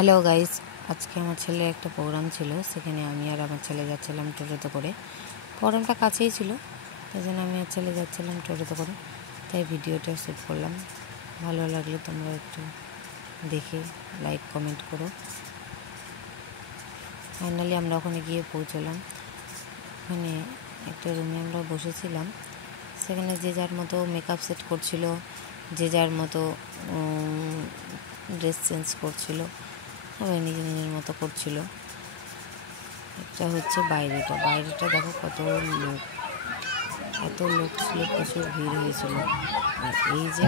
Hello guys, আজকে আমার ছেলের একটা প্রোগ্রাম ছিল। সেখানে আমি আর আমার ছেলে যাচ্ছিলাম টোটোতে করে। প্রোগ্রামটা কাছেই ছিল, তাই জন্য আমি আর ছেলে যাচ্ছিলাম টোটোতে করে। তাই ভিডিওটা শ্যুট করলাম। ভালো লাগলে তোমরা একটু দেখে লাইক কমেন্ট করো। ফাইনালি আমরা ওখানে গিয়ে পৌঁছলাম। ওখানে একটা রুমে আমরা বসেছিলাম। সেখানে যে যার মতো মেকআপ সেট করছিল, যে যার মতো ড্রেস চেঞ্জ করছিল, সবাই নিজের নিজের মতো করছিল। এটা হচ্ছে বাইরেটা দেখো কত লোক, এত লোক ছিল, প্রচুর ভিড় হয়েছিল। আর এই যে